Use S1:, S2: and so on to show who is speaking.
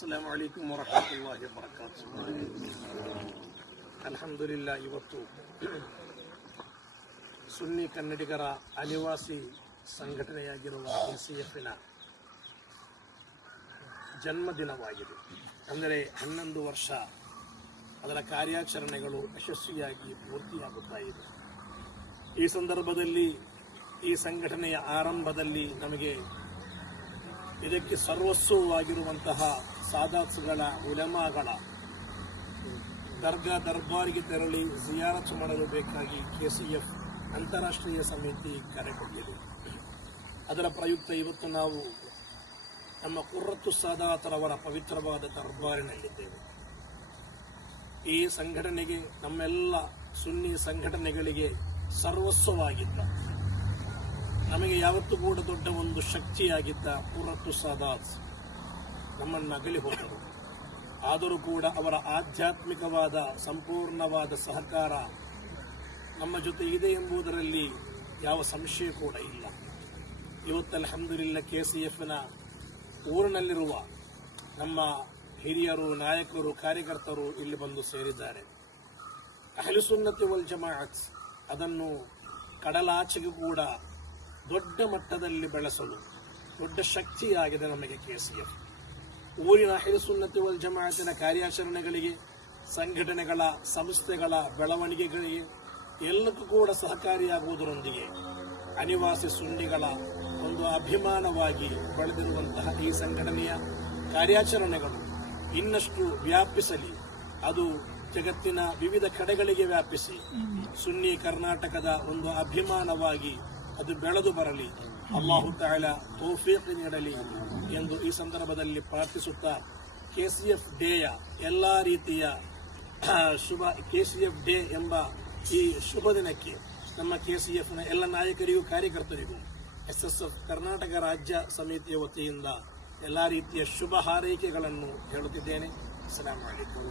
S1: ಅಸ್ಸಲಾಂ ವಲೈಕುಮ್ ವರಹಮತುಲ್ಲಾಹಿ ವಬರಕಾತು ಅಲ್ಹಮ್ದುಲಿಲ್ಲ ಇವತ್ತು ಸುನ್ನಿ ಕನ್ನಡಿಗರ ಅನಿವಾಸಿ ಸಂಘಟನೆಯಾಗಿರುವ ಎನ್ ಸಿ ಎಫಿನ ಜನ್ಮದಿನವಾಗಿದೆ. ಅಂದರೆ ಹನ್ನೊಂದು ವರ್ಷ ಅದರ ಕಾರ್ಯಾಚರಣೆಗಳು ಯಶಸ್ವಿಯಾಗಿ ಪೂರ್ತಿಯಾಗುತ್ತಾ ಇದೆ. ಈ ಸಂದರ್ಭದಲ್ಲಿ, ಈ ಸಂಘಟನೆಯ ಆರಂಭದಲ್ಲಿ ನಮಗೆ ಇದಕ್ಕೆ ಸರ್ವಸ್ವವಾಗಿರುವಂತಹ ಸಾದಾತ್ಸುಗಳ ಉಲೆಮಾಗಳ ದರ್ಗಾ ದರ್ಬಾರಿಗೆ ತೆರಳಿ ಜಿಯಾರತ್ ಮಾಡಲು ಬೇಕಾಗಿ ಕೆ ಸಿ ಎಫ್ ಅಂತಾರಾಷ್ಟ್ರೀಯ ಸಮಿತಿ ಕರೆ ಕೊಟ್ಟಿದೆ. ಅದರ ಪ್ರಯುಕ್ತ ಇವತ್ತು ನಾವು ನಮ್ಮ ಕುರ್ರತ್ತು ಸಾದಾತರವರ ಪವಿತ್ರವಾದ ದರ್ಬಾರಿನಲ್ಲಿದ್ದೇವೆ. ಈ ಸಂಘಟನೆಗೆ ನಮ್ಮೆಲ್ಲ ಸುನ್ನಿ ಸಂಘಟನೆಗಳಿಗೆ ಸರ್ವಸ್ವವಾಗಿದ್ದ, ನಮಗೆ ಯಾವತ್ತೂ ಕೂಡ ದೊಡ್ಡ ಒಂದು ಶಕ್ತಿಯಾಗಿದ್ದ ಕುರ್ರತ್ತು ಸಾದಾತ್. ನಮ್ಮನ್ನು ಅಗಲಿ ಹೋದರು. ಆದರೂ ಕೂಡ ಅವರ ಆಧ್ಯಾತ್ಮಿಕವಾದ, ಸಂಪೂರ್ಣವಾದ ಸಹಕಾರ ನಮ್ಮ ಜೊತೆ ಇದೆ ಎಂಬುದರಲ್ಲಿ ಯಾವ ಸಂಶಯ ಕೂಡ ಇಲ್ಲ. ಇವತ್ತು ಅಲ್ಹಮ್ದುಲಿಲ್ಲ ಕೆ ಸಿ ಎಫ್ನ ಊರಿನಲ್ಲಿರುವ ನಮ್ಮ ಹಿರಿಯರು, ನಾಯಕರು, ಕಾರ್ಯಕರ್ತರು ಇಲ್ಲಿ ಬಂದು ಸೇರಿದ್ದಾರೆ. ಅಹಲಿಸುನ್ನತಿ ವಲ್ ಜಮಾಅತ್ ಅದನ್ನು ಕಡಲಾಚೆಗೂ ಕೂಡ ದೊಡ್ಡ ಮಟ್ಟದಲ್ಲಿ ಬೆಳೆಸಲು, ದೊಡ್ಡ ಶಕ್ತಿಯಾಗಿದೆ ನಮಗೆ ಕೆ ಸಿ ಎಫ್ ಊರಿನ ಹಿರಸುನ್ನತಿ ವಲ್ ಜಮಾಯತಿನ ಕಾರ್ಯಾಚರಣೆಗಳಿಗೆ, ಸಂಘಟನೆಗಳ, ಸಂಸ್ಥೆಗಳ ಬೆಳವಣಿಗೆಗಳಿಗೆ ಎಲ್ಲಕ್ಕೂ ಕೂಡ ಸಹಕಾರಿಯಾಗುವುದರೊಂದಿಗೆ ಅನಿವಾಸಿ ಸುನ್ನಿಗಳ ಒಂದು ಅಭಿಮಾನವಾಗಿ ಬೆಳೆದಿರುವಂತಹ ಈ ಸಂಘಟನೆಯ ಕಾರ್ಯಾಚರಣೆಗಳು ಇನ್ನಷ್ಟು ವ್ಯಾಪಿಸಲಿ. ಅದು ಜಗತ್ತಿನ ವಿವಿಧ ಕಡೆಗಳಿಗೆ ವ್ಯಾಪಿಸಿ ಸುನ್ನಿ ಕರ್ನಾಟಕದ ಒಂದು ಅಭಿಮಾನವಾಗಿ ಅದು ಬೆಳೆದು ಬರಲಿ. ಅಲ್ಲಾಹು ತಾಳ ತೌಫೀಕ್ ನೀಡಲಿ ಎಂದು ಈ ಸಂದರ್ಭದಲ್ಲಿ ಪ್ರಾರ್ಥಿಸುತ್ತಾ ಎಫ್ ಡೇಯ ಎಲ್ಲ ರೀತಿಯ ಶುಭ ಕೆ ಸಿ ಎಫ್ ಡೇ ಎಂಬ ಈ ಶುಭ ದಿನಕ್ಕೆ ನಮ್ಮ ಕೆ ಸಿ ಎಫ್ನ ಎಲ್ಲ ನಾಯಕರಿಗೂ ಕಾರ್ಯಕರ್ತರಿಗೂ ಎಸ್ ಎಸ್ ಎಫ್ ಕರ್ನಾಟಕ ರಾಜ್ಯ ಸಮಿತಿಯ ವತಿಯಿಂದ ಎಲ್ಲ ರೀತಿಯ ಶುಭ ಹಾರೈಕೆಗಳನ್ನು ಹೇಳುತ್ತಿದ್ದೇನೆ. ವಲೈಕುಂ